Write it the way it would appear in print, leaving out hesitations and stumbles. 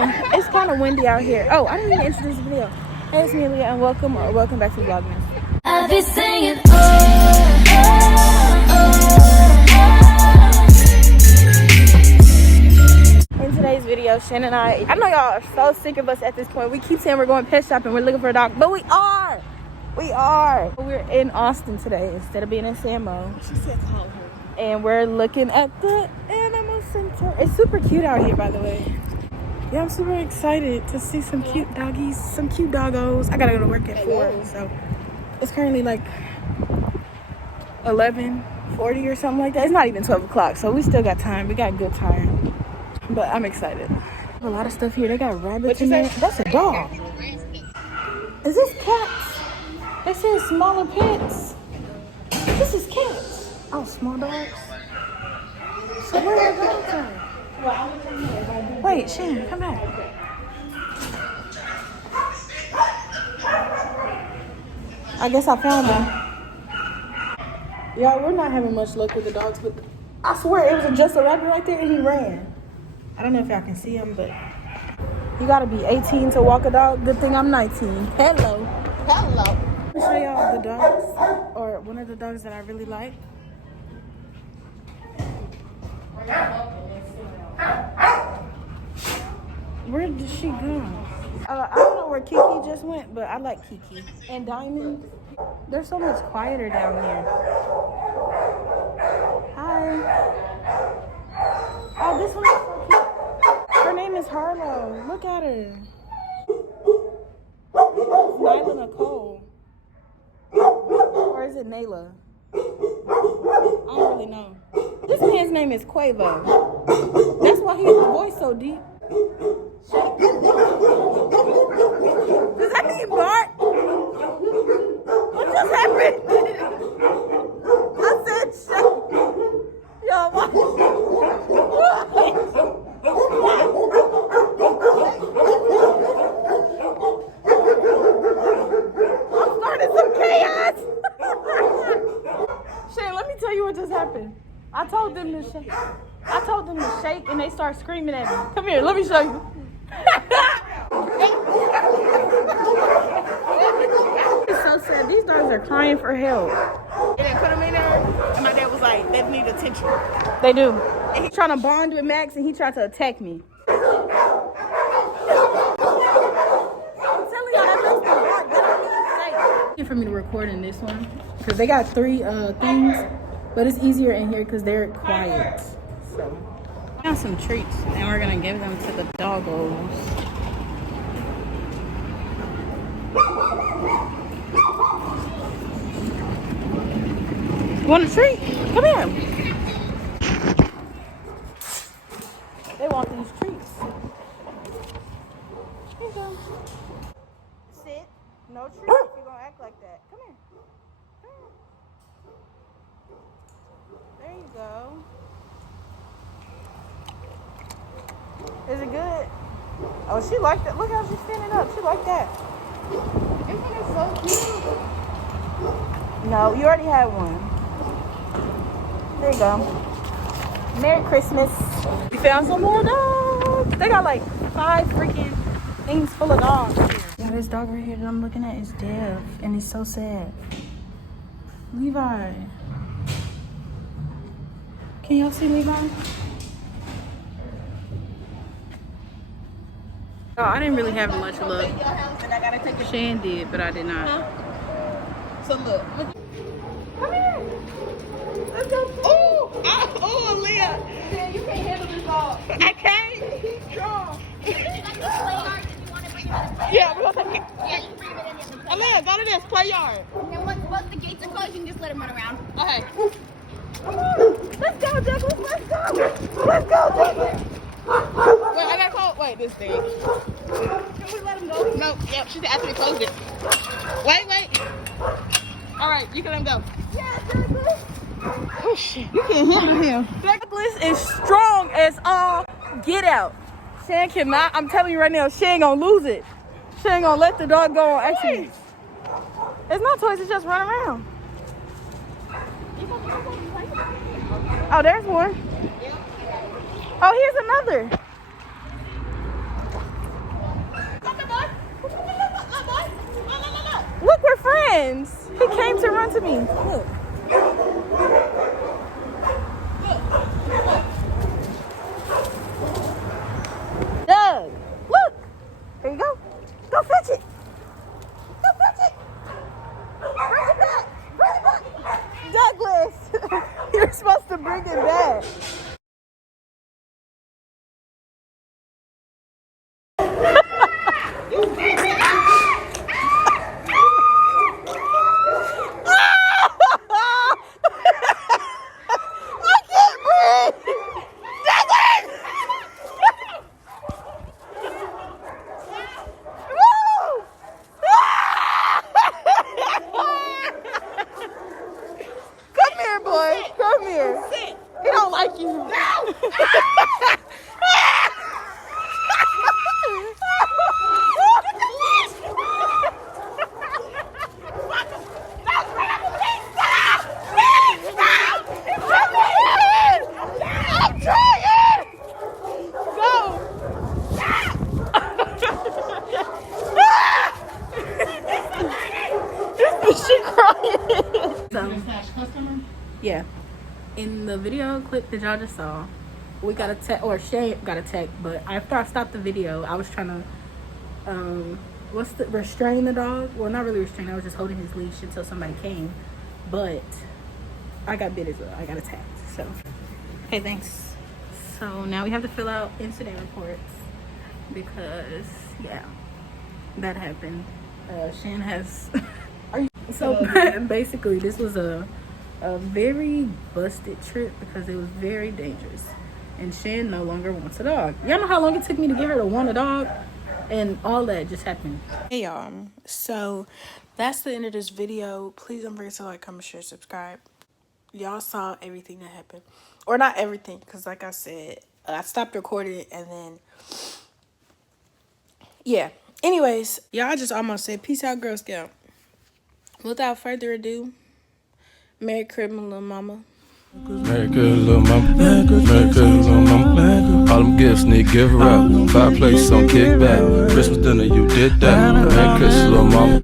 It's kind of windy out here. Oh, I didn't even introduce the video. Hey, it's me, Leah, and welcome back to vlogmas. I'll be singing. In today's video, Shannon and I know y'all are so sick of us at this point. We keep saying we're going pet shopping, we're looking for a dog, but we are. We're in Austin today instead of being in Samo. She said call her. And we're looking at the animal center. It's super cute out here, by the way. Yeah, I'm super excited to see some cute doggies, some cute doggos. I gotta go to work at 4, so it's currently like 11:40 or something like that. It's not even 12 o'clock, so we still got time. We got good time, but I'm excited. A lot of stuff here. They got rabbits in there. That's a dog. Is this cats? They said smaller pets. This is cats. Oh, small dogs. So where are the dogs at? Wait, Shannon, come back. I guess I found them. Y'all, we're not having much luck with the dogs, but I swear it was just a rabbit right there and he ran. I don't know if y'all can see him, but you gotta be 18 to walk a dog. Good thing I'm 19. Hello. Let me show y'all the dogs, or one of the dogs that I really like. Where did she go? I don't know where Kiki just went, but I like Kiki. And Diamond, they're so much quieter down here. Hi. Oh, this one is so cute. Her name is Harlow. Look at her. Nyla Nicole. Or is it Nayla? I don't really know. This man's name is Quavo. That's why his voice so deep. Does that mean Bart? What just happened? I said shake. Yo, what? I'm starting some chaos. Shane, let me tell you what just happened. I told them to shake and they start screaming at me. Come here, let me show you. It's so sad. These dogs are crying for help. And they put them in there, and my dad was like, they need attention. They do. And he's trying to bond with Max and he tried to attack me. I'm telling y'all, that makes me bark. That don't mean safe. For me to record in this one, because they got 3 things, but it's easier in here because they're quiet. So, I got some treats and we're gonna give them to the doggos. You want a treat? Come here. They want these treats. Here you go. Sit. No treat if you're gonna act like that. Come here. Come here. There you go. Is it good? Oh, she liked that. Look how she's standing up. She liked that. Isn't it so cute? No, you already had one. There you go. Merry Christmas. We found some more dogs. They got like 5 freaking things full of dogs here. Yeah, this dog right here that I'm looking at is deaf and he's so sad. Levi. Can y'all see Levi? Oh, I didn't really have much luck. And I gotta take a Shan did, but I did not. So look. Come here. Let's go. Oh, Leah. Yeah, you can't handle this dog. I can't. He's strong. Yeah, we're gonna take it. Yeah, you can bring it in the play. Aaliyah, go to this play yard. And once the gates are closed, you can just let him run around. Okay. Let's go, Douglas. Let's go. Let's go, Douglas. Wait, I gotta call. Wait, this thing. Can we let him go? No, yep, she said after we closed it. Wait. All right, you can let him go. Yeah, Douglas. Oh, shit. You can't handle him. Douglas is strong as all get out. Shan cannot. I'm telling you right now, she ain't gonna lose it. She ain't gonna let the dog go on accident. It's not toys, it's just run around. Oh, there's one. Oh, here's another. friends. He came to run to me. Look. Doug, look. There you go. Go fetch it. Go fetch it. Bring it back. Bring it back. Douglas, you're supposed to bring it back. Come here, boy. Come here. He don't like you. No. I'm trying. Go. She crying. So, yeah. In the video clip that y'all just saw, we got a text, or Shay got a text, but after I stopped the video, I was trying to, restrain the dog. Well, not really restrain, I was just holding his leash until somebody came, but I got bit as well. I got attacked, so. Okay, thanks. So now we have to fill out incident reports because, yeah, that happened. Shan has, so basically this was a very busted trip because it was very dangerous, and Shan no longer wants a dog. Y'all know how long it took me to get her to want a dog, and all that just happened. Hey y'all, so that's the end of this video. Please don't forget to like, comment, share, subscribe. Y'all saw everything that happened, or not everything, because like I said, I stopped recording and then yeah. Anyways, y'all, just almost said peace out, Girl Scout. Without further ado, Merry Christmas, little mama. Merry Christmas, little mama. Merry Christmas, little mama. All them gifts need give her up. Fireplace on kickback. Christmas dinner, you did that. Merry Christmas, little mama.